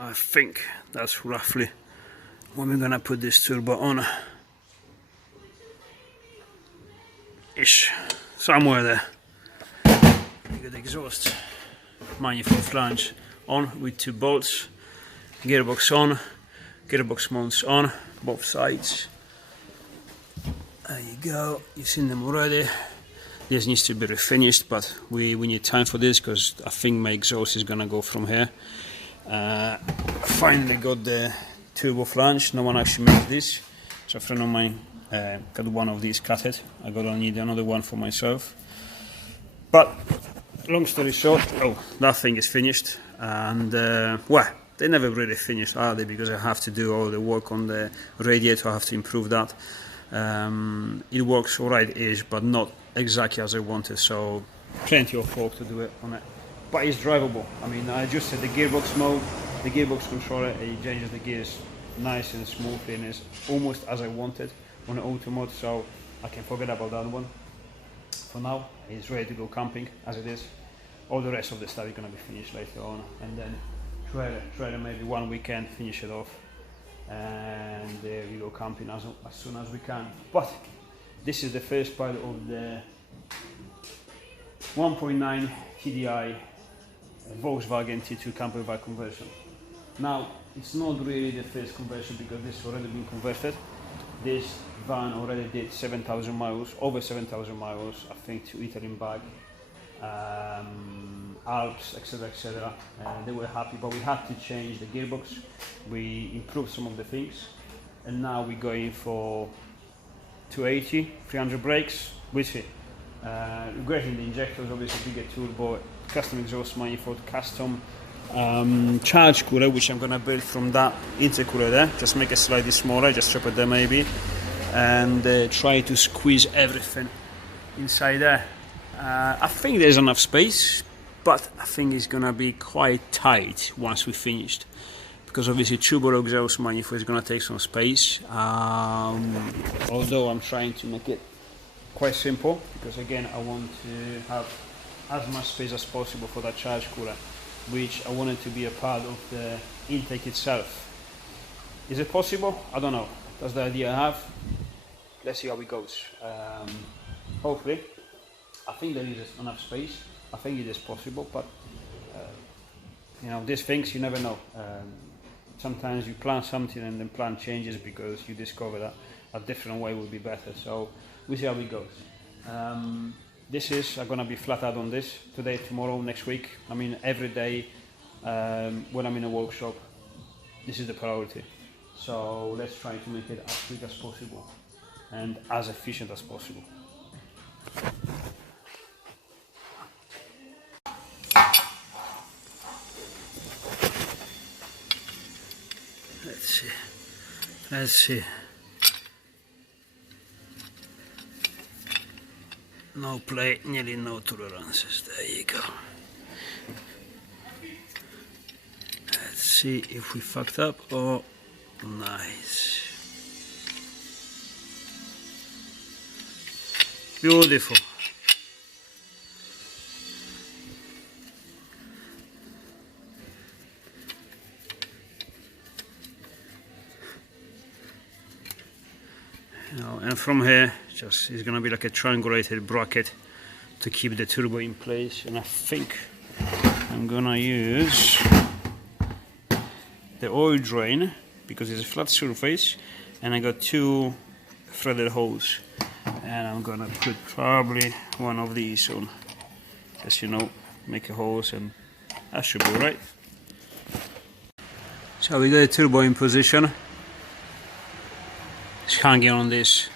I think that's roughly when we're gonna put this turbo on. Ish, somewhere there. You got the exhaust manifold flange on with 2 bolts, gearbox on, gearbox mounts on both sides. There you go, you've seen them already. This needs to be refinished, but we need time for this because I think my exhaust is gonna go from here. Finally got the turbo flange. No one actually made this, so a friend of mine got one of these cut it. I need another one for myself. But long story short, that thing is finished, and well, they never really finished, are they? Because I have to do all the work on the radiator. I have to improve that. It works alright-ish, but not exactly as I wanted. So plenty of work to do it on it. But it's drivable. I mean, I adjusted the gearbox mode, the gearbox controller. It changes the gears nice and smoothly, and it's almost as I wanted on the auto mode, so I can forget about that one. For now, it's ready to go camping as it is. All the rest of the stuff is going to be finished later on, and then trailer maybe one weekend, finish it off, and we go camping as soon as we can. But this is the first part of the 1.9 TDI Volkswagen T2 campervan conversion. Now, it's not really the first conversion because this has already been converted. This van already did 7,000 miles, over 7,000 miles, I think, to Italy and back, Alps, etc., etc. They were happy, but we had to change the gearbox. We improved some of the things, and now we're going for 280, 300 brakes. We see. Regretting the injectors, obviously bigger turbo, custom exhaust manifold, custom charge cooler, which I'm gonna build from that intercooler there. Just make it slightly smaller, just strip it there maybe, and try to squeeze everything inside there. I think there's enough space, but I think it's gonna be quite tight once we finished, because obviously turbo exhaust manifold is gonna take some space. Although I'm trying to make it quite simple, because again I want to have as much space as possible for that charge cooler, which I want it to be a part of the intake itself. Is it possible? I don't know. That's the idea I have. Let's see how it goes. Hopefully. I think there is enough space. I think it is possible, but you know, these things you never know. Sometimes you plan something and then plan changes because you discover that a different way would be better. So we'll see how it goes. This is going to be flat out on this today, tomorrow, next week. I mean, every day when I'm in a workshop, this is the priority. So let's try to make it as quick as possible and as efficient as possible. Let's see. No play, nearly no tolerances. There you go. Let's see if we fucked up. Oh, nice. Beautiful. And from here, just it's gonna be like a triangulated bracket to keep the turbo in place. And I think I'm gonna use the oil drain because it's a flat surface, and I got 2 threaded holes, and I'm gonna put probably one of these on, as you know, make a holes, and that should be right. So we got the turbo in position. It's hanging on these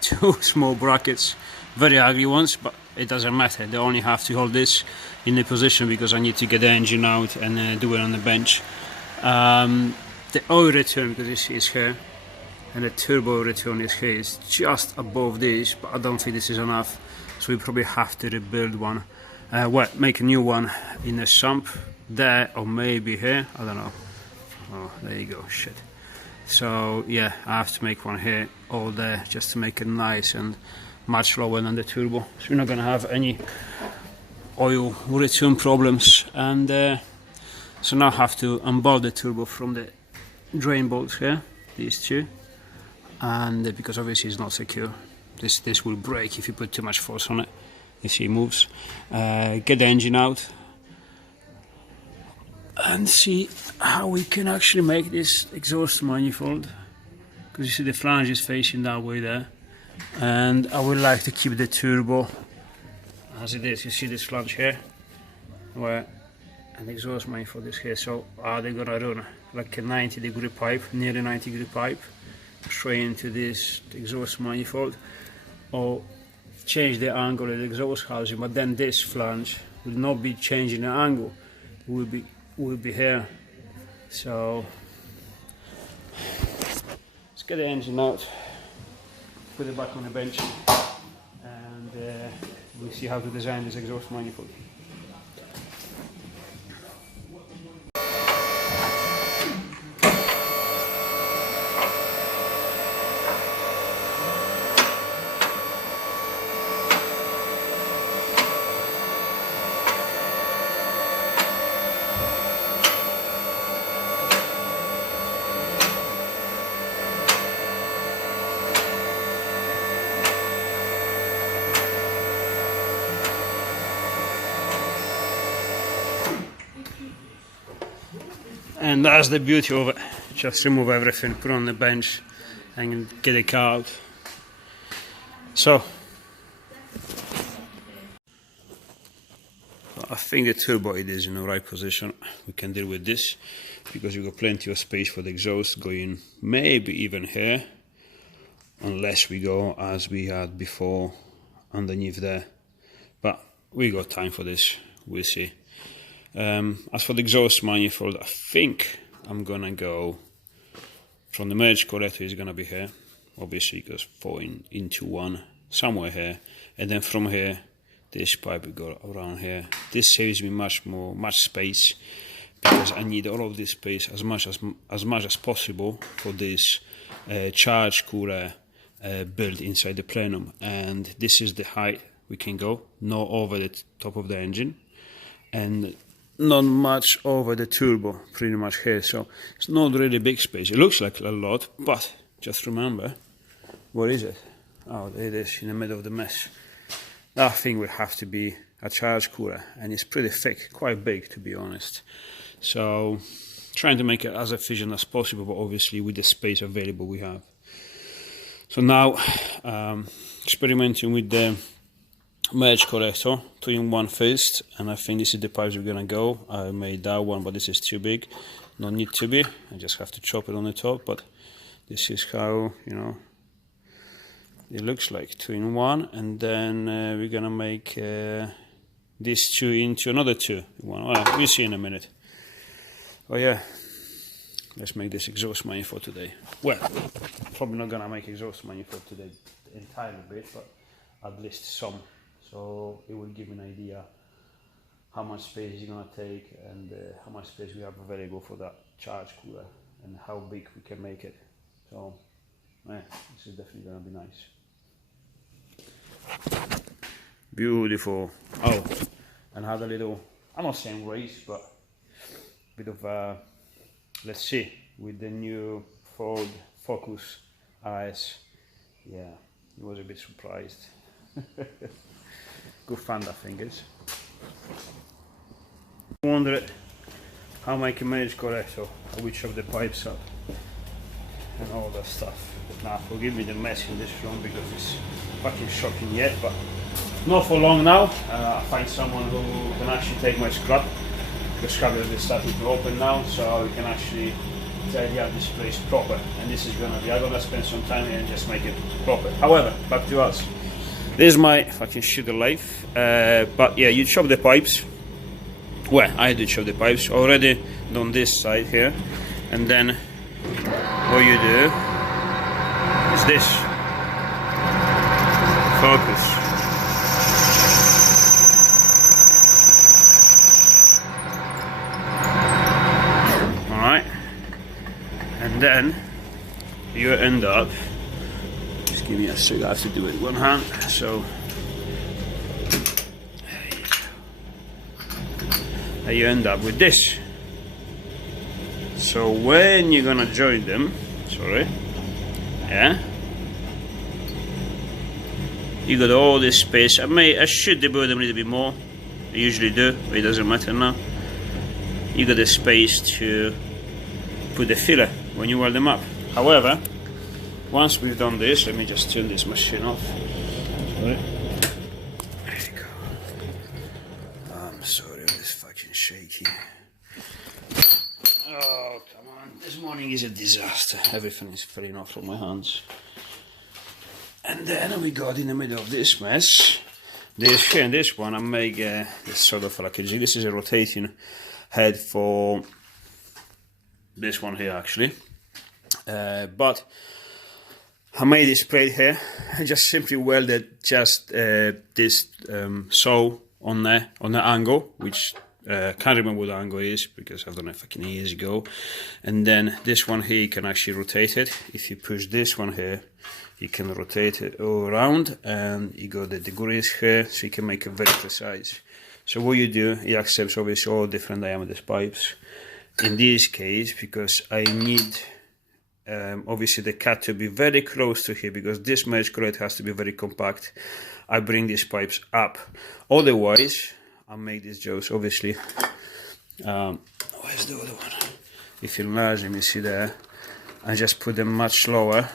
2 small brackets, very ugly ones, but it doesn't matter. They only have to hold this in the position because I need to get the engine out and do it on the bench. The oil return, because you see it's here, and the turbo return is here, is just above this, but I don't think this is enough, so we probably have to rebuild one. Well, make a new one in the sump there, or maybe here, I don't know. Oh, there you go, shit. So yeah, I have to make one here or there just to make it nice and much lower than the turbo, so we're not going to have any oil return problems. And So now I have to unbolt the turbo from the drain bolts here, these two, and because obviously it's not secure, this will break if you put too much force on it. You see it moves. Get the engine out and see how we can actually make this exhaust manifold, because you see the flange is facing that way there, and I would like to keep the turbo as it is. You see this flange here, where an exhaust manifold is here. So are they gonna run like a 90-degree pipe, nearly 90-degree pipe, straight into this exhaust manifold, or change the angle of the exhaust housing? But then this flange will not be changing the angle, it will be here. So let's get the engine out, put it back on the bench, and we'll see how to design this exhaust manifold. And that's the beauty of it. Just remove everything, put it on the bench, and get the car out. So I think the turbo it is in the right position. We can deal with this because we've got plenty of space for the exhaust going, maybe even here, unless we go as we had before underneath there. But we got time for this, we'll see. As for the exhaust manifold, I think I'm gonna go from the merge collector. Is gonna be here, obviously, because 4 into 1 somewhere here, and then from here this pipe will go around here. This saves me much space, because I need all of this space as much as possible for this charge cooler built inside the plenum. And this is the height we can go, not over the top of the engine, and not much over the turbo, pretty much here. So it's not really big space. It looks like a lot, but just remember, where is it? Oh, it is in the middle of the mess. That thing will have to be a charge cooler, and it's pretty thick, quite big to be honest. So trying to make it as efficient as possible, but obviously with the space available we have. So now experimenting with the merge collector, 2-in-1 first, and I think this is the pipes we're gonna go. I made that one, but this is too big, no need to be. I just have to chop it on the top, but this is how, you know, it looks like, 2-in-1. And then we're gonna make this 2 into another 2-in-1. Well, we'll see in a minute. Oh yeah, let's make this exhaust manifold today. Well, probably not gonna make exhaust manifold today the entire bit, but at least some. So it will give me an idea how much space it's gonna take, and how much space we have available for that charge cooler, and how big we can make it. So yeah, this is definitely gonna be nice. Beautiful. Oh, and had a little, I'm not saying race, but a bit of let's see, with the new Ford Focus RS. Yeah, he was a bit surprised. Good fun that thing is. Wonder how I can manage correcto, which of the pipes up, and all that stuff. Now forgive me the mess in this room, because it's fucking shocking yet, but not for long now. I find someone who can actually take my scrap. The scrap is starting to open now, so we can actually tidy up this place proper. And this is gonna be, I'm gonna spend some time here and just make it proper. However, back to us. This is my fucking sugar life. But yeah, you chop the pipes. Well, I do chop the pipes already on this side here, and then what you do is this. Focus. Alright. And then you end up, just give me a second, I have to do it with one hand. So you end up with this. So when you're gonna join them, sorry, yeah, you got all this space. I should deburr them a little bit more. I usually do, but it doesn't matter now. You got the space to put the filler when you weld them up. However, once we've done this, let me just turn this machine off. Sorry. There you go. I'm sorry, it's fucking shaky. Oh, come on. This morning is a disaster. Everything is falling off from my hands. And then we got in the middle of this mess. This here and this one, I make this sort of like a jig. This is a rotating head for this one here, actually. But I made this plate here. I just simply welded just this saw on the angle, which can't remember what the angle is because I've done it fucking years ago. And then this one here, you can actually rotate it. If you push this one here, you can rotate it all around, and you got the degrees here, so you can make it very precise. So what you do, it accepts obviously all different diameters pipes. In this case, because I need obviously the cut to be very close to here, because this merge collector has to be very compact, I bring these pipes up. Otherwise, I make these jaws obviously. Where's the other one? If you enlarge them, you see there, I just put them much lower.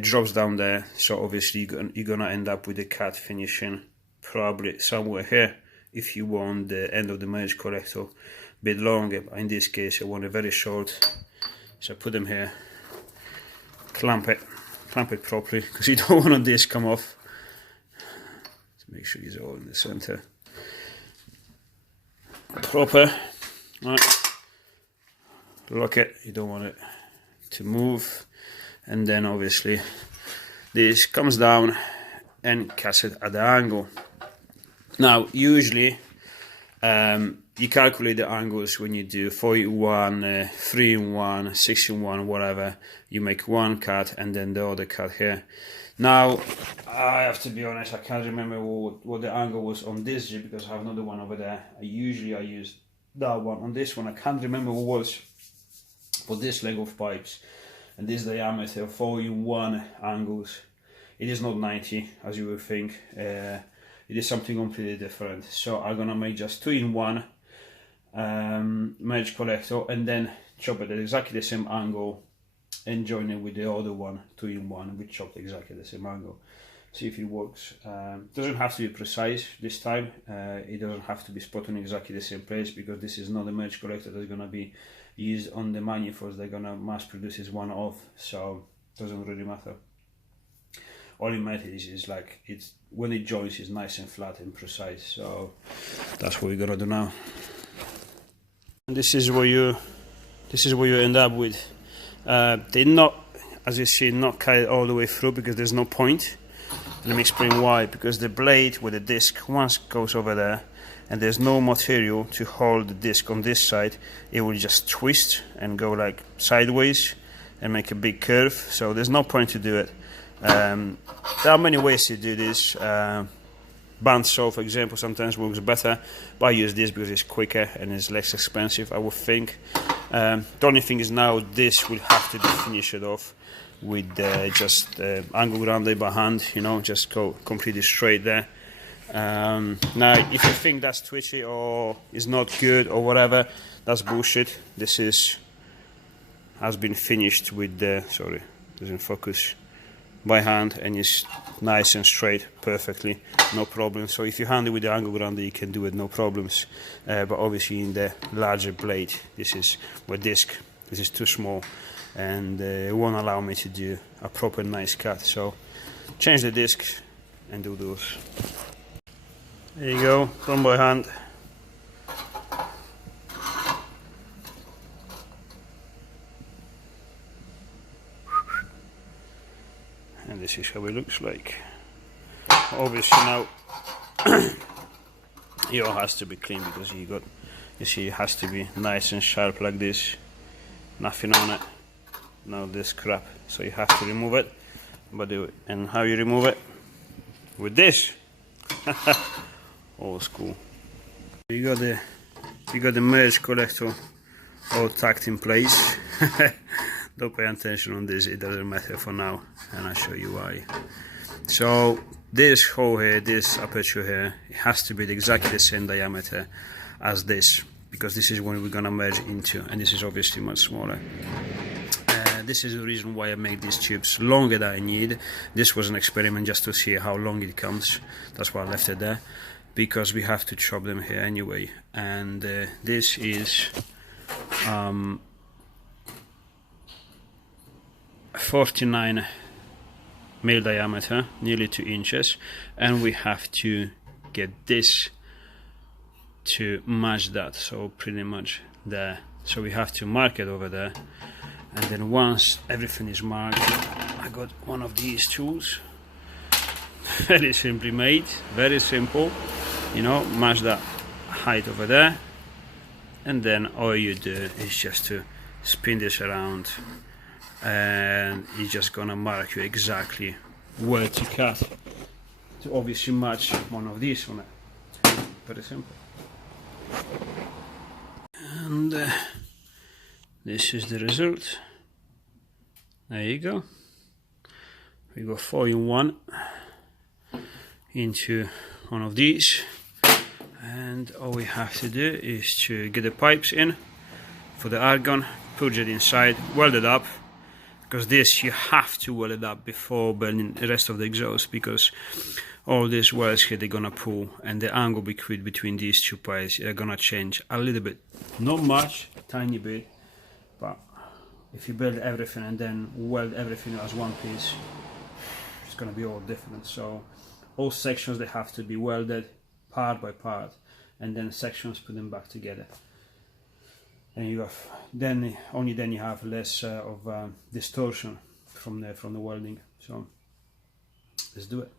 Drops down there, so obviously you're gonna end up with the cut finishing probably somewhere here if you want the end of the merge collector a bit longer. In this case I want it very short, so I put them here, clamp it properly, because you don't want this come off. So make sure it's all in the center proper, right? Lock it, you don't want it to move. And then obviously this comes down and cuts it at the angle. Now usually you calculate the angles when you do 4-in-1, 3-in-1, 6-in-1, whatever. You make one cut and then the other cut here. Now I have to be honest, I can't remember what the angle was on this jig because I have another one over there. I use that one. On this one I can't remember what was for this leg of pipes. And this diameter 4-in-1 angles, it is not 90 as you would think. It is something completely different. So I'm gonna make just 2-in-1 merge collector and then chop it at exactly the same angle and join it with the other one, 2-in-1, which chopped exactly the same angle. See if it works. Doesn't have to be precise this time. It doesn't have to be spot on exactly the same place, because this is not a merge collector that's gonna be used on the manifolds. They're gonna mass produce is one off, so it doesn't really matter. All it matters is like it's when it joins is nice and flat and precise. So that's what we're gonna do now. And this is what you end up with. They're not, as you see, not cut it all the way through because there's no point. Let me explain why. Because the blade with the disc once goes over there, and there's no material to hold the disc on this side, it will just twist and go like sideways and make a big curve. So there's no point to do it. There are many ways to do this. Bandsaw, for example, sometimes works better, but I use this because it's quicker and it's less expensive, I would think. The only thing is now this will have to be finished off with just angle grande by hand, you know, just go completely straight there. Now if you think that's twitchy or is not good or whatever, that's bullshit. This has been finished with the, sorry, doesn't focus, by hand, and it's nice and straight perfectly, no problem. So if you handle with the angle grande, you can do it no problems, but obviously in the larger blade, this is where disc, this is too small and it won't allow me to do a proper nice cut. So change the disc and do those. There you go, done by hand. And this is how it looks like. Obviously now it all has to be clean, because you see it has to be nice and sharp like this, nothing on it, no this crap, so you have to remove it. But do it, and how you remove it? With this. Old school. You got the merge collector all tucked in place. Don't pay attention on this, it doesn't matter for now, and I'll show you why. So this hole here, this aperture here, it has to be exactly the same diameter as this, because this is when we're gonna merge into, and this is obviously much smaller. This is the reason why I make these tubes longer than I need. This was an experiment just to see how long it comes. That's why I left it there, because we have to chop them here anyway. And this is 49 mil diameter, nearly 2 inches, and we have to get this to match that, so pretty much there. So we have to mark it over there, and then once everything is marked, I got one of these tools, very simply made, very simple, you know, match that height over there, and then all you do is just to spin this around, and it's just gonna mark you exactly where to cut to obviously match one of these on it. Very simple. And this is the result. There you go. We go 4-in-1 into one of these, and all we have to do is to get the pipes in for the argon, put it inside, weld it up, because this you have to weld it up before burning the rest of the exhaust, because all these welds here, they're gonna pull, and the angle between these two pipes are gonna change a little bit, not much, tiny bit, but if you build everything and then weld everything as one piece, it's gonna be all different. So all sections, they have to be welded part by part, and then sections put them back together, and you have only then you have less of distortion from the welding. So let's do it.